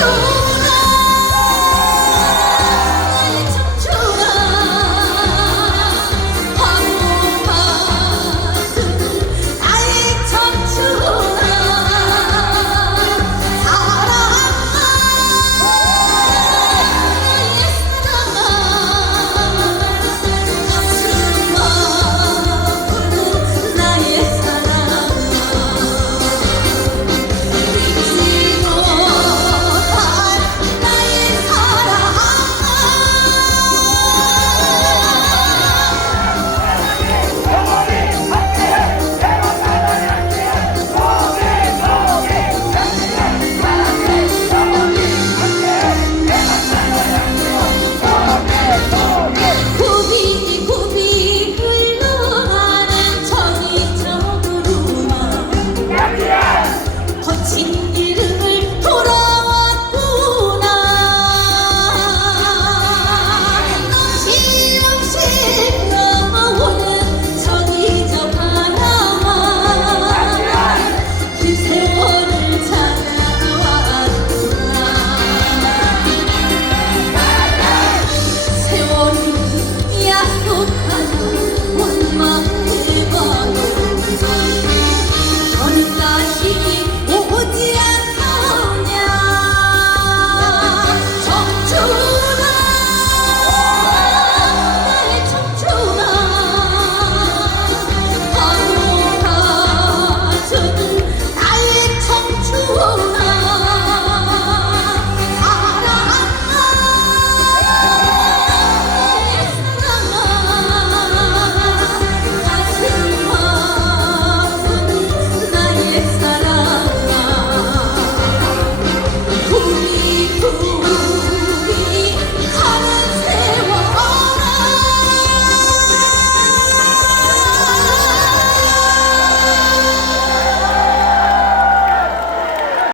to